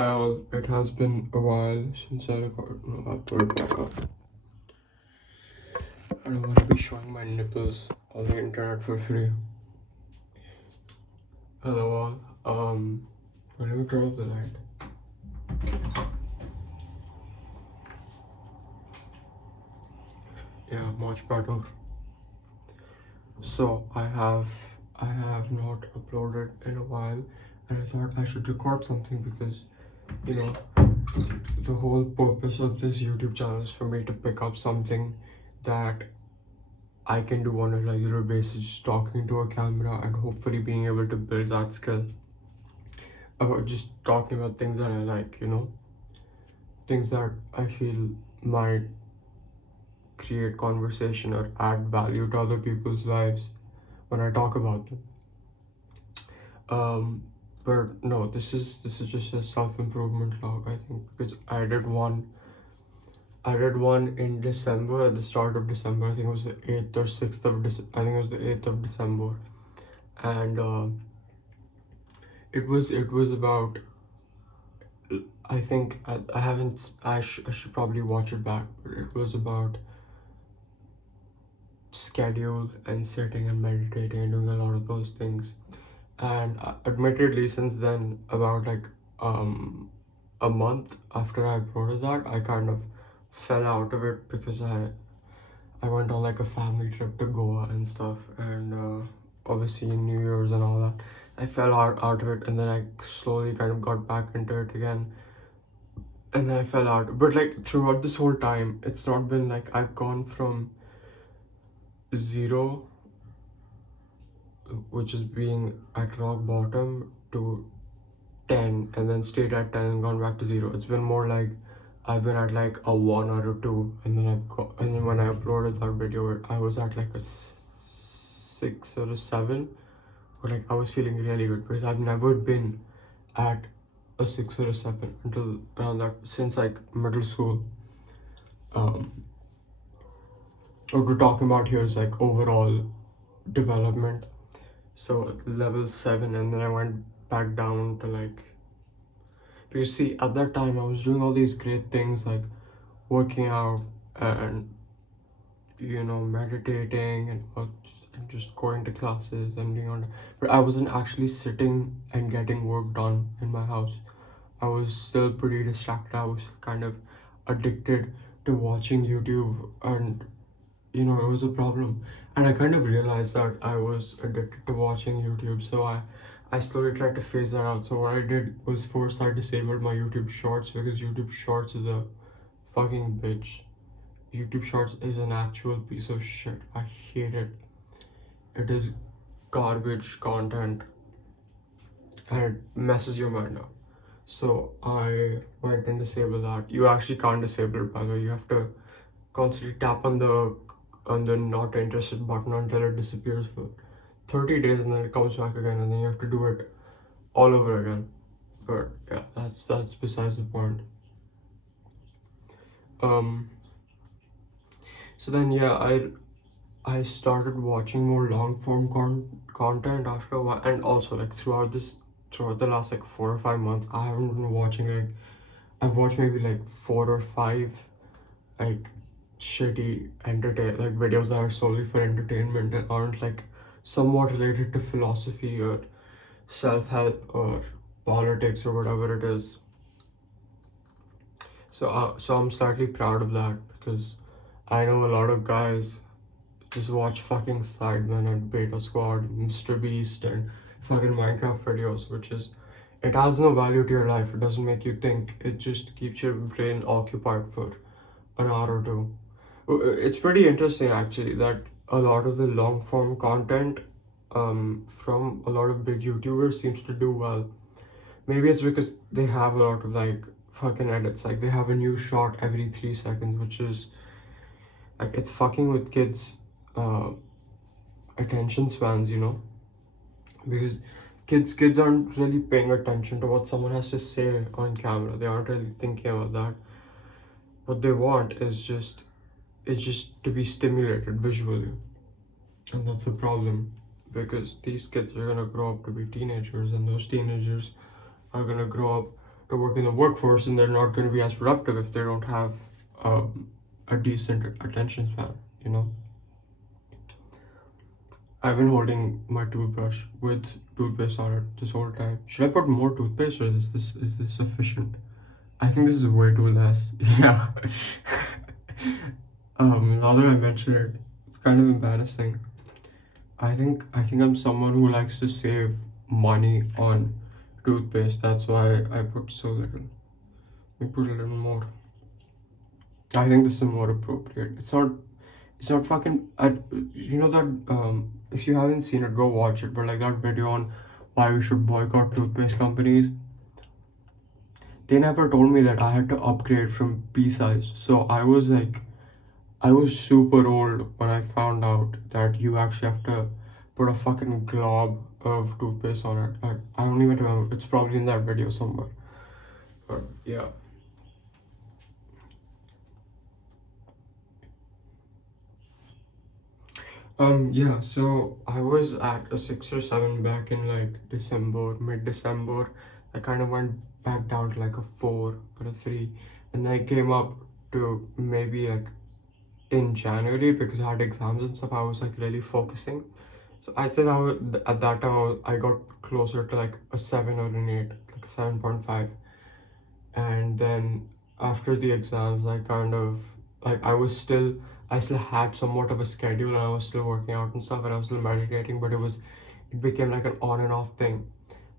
Hi all, it has been a while since I recorded. No, I'll put it back up. I don't want to be showing my nipples on the internet for free. Hello all. Let me turn off the light. Yeah, much better. So I have not uploaded in a while, and I thought I should record something because you know the whole purpose of this YouTube channel is for me to pick up something that I can do on a regular basis, just talking to a camera and hopefully being able to build that skill about just talking about things that I like, things that I feel might create conversation or add value to other people's lives when I talk about them. But no, this is just a self-improvement vlog, I think, because I did one in December, at the start of December. I think it was the 8th or 6th of I think it was the 8th of December. And it was about, I think I haven't I should probably watch it back, but it was about schedule and sitting and meditating and doing a lot of those things. And admittedly, since then, about like a month after I uploaded that, I kind of fell out of it because I went on like a family trip to Goa and stuff, and obviously New Year's and all that. I fell out of it, and then I slowly kind of got back into it again, and then I fell out. But like throughout this whole time, it's not been like I've gone from zero, which is being at rock bottom, to 10, and then stayed at 10 and gone back to zero. It's been more like I've been at like a 1 or a 2, and then and then when I uploaded that video, I was at like a 6 or a 7, but like I was feeling really good because I've never been at a 6 or a 7 until around that, since like middle school. What we're talking about here is like overall development. So level 7, and then I went back down to like, because see, at that time I was doing all these great things like working out and meditating and just going to classes and doing all that. But I wasn't actually sitting and getting work done in my house. I was still pretty distracted. I was kind of addicted to watching YouTube, and it was a problem. And I kind of realized that I was addicted to watching YouTube, so I slowly tried to phase that out. So what I did was first I disabled my YouTube Shorts, because YouTube Shorts is a fucking bitch. YouTube Shorts is an actual piece of shit. I hate it. It is garbage content, and it messes your mind up. So I went and disabled that. You actually can't disable it, by the way. You have to constantly tap on the not interested button until it disappears for 30 days, and then it comes back again, and then you have to do it all over again. But yeah, that's besides the point. So then yeah, I started watching more long form content after a while, and also like throughout the last like 4 or 5 months, I haven't been watching like, I've watched maybe like 4 or 5 like shitty videos that are solely for entertainment and aren't like somewhat related to philosophy or self-help or politics or whatever it is. So I'm slightly proud of that, because I know a lot of guys just watch fucking Sidemen and Beta Squad, Mr. Beast, and fucking Minecraft videos, which is, it adds no value to your life. It doesn't make you think. It just keeps your brain occupied for an hour or two. It's pretty interesting actually that a lot of the long form content from a lot of big YouTubers seems to do well. Maybe it's because they have a lot of like fucking edits. Like they have a new shot every 3 seconds, which is like, it's fucking with kids' attention spans, because kids aren't really paying attention to what someone has to say on camera. They aren't really thinking about that. What they want is just to be stimulated visually, and that's a problem, because these kids are gonna grow up to be teenagers, and those teenagers are gonna grow up to work in the workforce, and they're not going to be as productive if they don't have a decent attention span, you know. I've been holding my toothbrush with toothpaste on it this whole time. Should I put more toothpaste, or is this sufficient? I think this is way too less. Yeah. Now that I mention it, it's kind of embarrassing. I think I'm someone who likes to save money on toothpaste. That's why I put so little. We put a little more. I think this is more appropriate. It's not fucking you know that if you haven't seen it, go watch it. But like that video on why we should boycott toothpaste companies, they never told me that I had to upgrade from pea size. So I was super old when I found out that you actually have to put a fucking glob of toothpaste on it. Like I don't even remember. It's probably in that video somewhere. But yeah. Yeah, so I was at a 6 or 7 back in like December, mid-December. I kind of went back down to like a 4 or a 3, and I came up to maybe like in January because I had exams and stuff. I was like really focusing. So I'd say that at that time I got closer to like a 7 or an 8, like a 7.5. And then after the exams, I kind of like I still had somewhat of a schedule, and I was still working out and stuff, and I was still meditating, but it became like an on and off thing.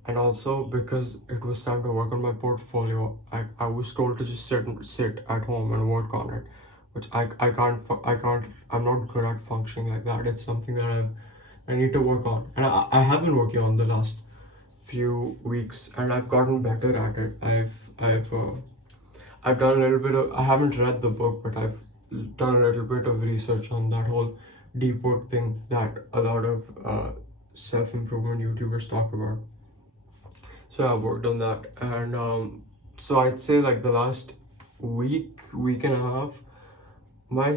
And also because it was time to work on my portfolio, I was told to just sit at home and work on it, which I can't, I'm not good at functioning like that. It's something that I need to work on, and I have been working on the last few weeks, and I've gotten better at it. I've done a little bit of, I haven't read the book, but I've done a little bit of research on that whole deep work thing that a lot of self-improvement YouTubers talk about. So I've worked on that, and so I'd say like the last week and a half, my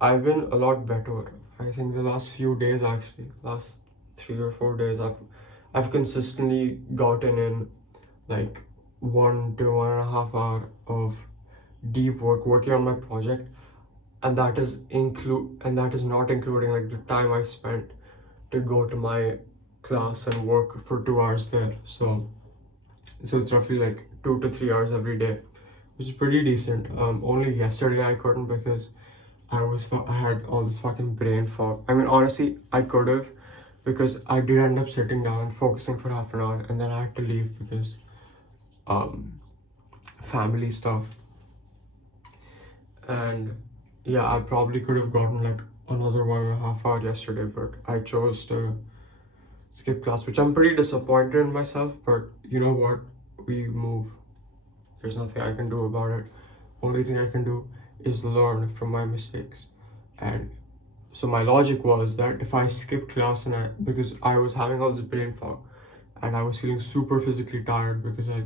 I've been a lot better. I think the last few days, actually, last 3 or 4 days, I've consistently gotten in like 1 to 1.5 hour of deep work working on my project, and that is not including like the time I spent to go to my class and work for 2 hours there. So it's roughly like 2 to 3 hours every day, which is pretty decent. Only yesterday I couldn't because I had all this fucking brain fog. I mean, honestly, I could have, because I did end up sitting down and focusing for half an hour, and then I had to leave because um family stuff. And yeah, I probably could have gotten like another 1.5 hour yesterday, but I chose to skip class, which I'm pretty disappointed in myself. But you know what? We move. There's nothing I can do about it. Only thing I can do is learn from my mistakes. And so my logic was that if I skip class, because I was having all this brain fog, and I was feeling super physically tired because I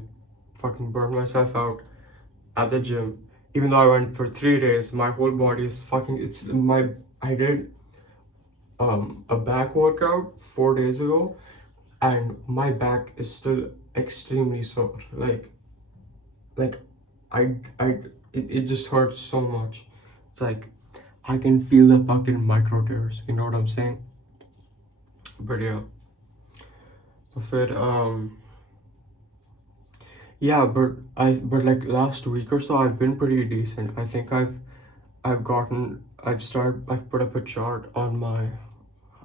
fucking burned myself out at the gym. Even though I went for 3 days, my whole body is fucking. I did a back workout 4 days ago, and my back is still extremely sore. Like I I it just hurts so much. It's like I can feel the fucking micro tears. You know what I'm saying? But yeah, so yeah, but like last week or so, I've been pretty decent. I think I've put up a chart on my.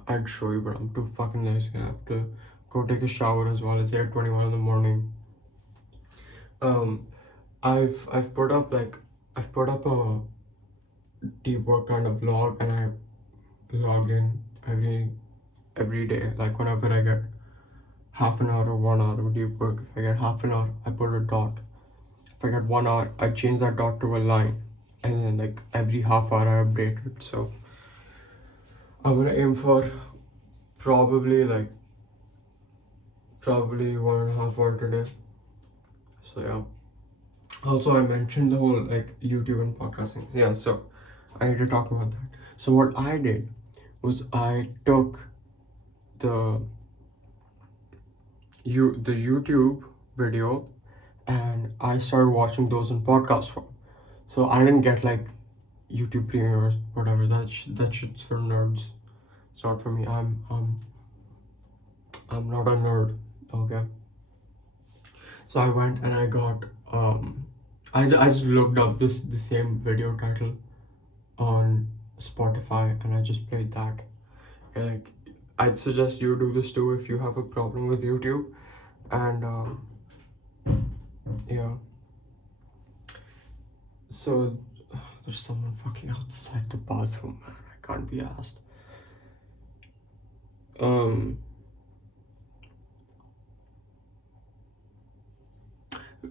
I'd show you, but I'm too fucking lazy. I have to go take a shower as well. It's 8:21 in the morning. Um, I've put up a deep work kind of vlog, and I log in every day. Like whenever I get half an hour or 1 hour of deep work. If I get half an hour, I put a dot. If I get 1 hour, I change that dot to a line, and then like every half hour I update it. So I'm gonna aim for probably like probably 1.5 hour today. So yeah. Also, I mentioned the whole like YouTube and podcasting. Yeah, so I need to talk about that. So what I did was I took the the YouTube video, and I started watching those in podcast form. So I didn't get like YouTube Premium or whatever. That shit's for nerds. It's not for me. I'm not a nerd. Okay. So I went and I got I just looked up the same video title on Spotify and I just played that. And like I'd suggest you do this too if you have a problem with YouTube. And yeah. So there's someone fucking outside the bathroom, man. I can't be asked. Um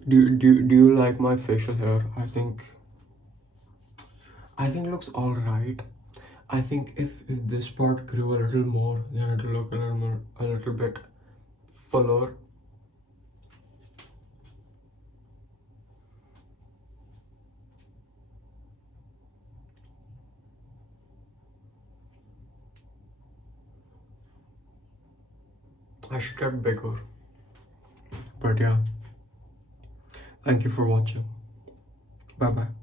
do you like my facial hair? I think it looks alright. I think if this part grew a little more, then it'll look a little bit fuller. I should get bigger. But yeah, thank you for watching. Bye bye.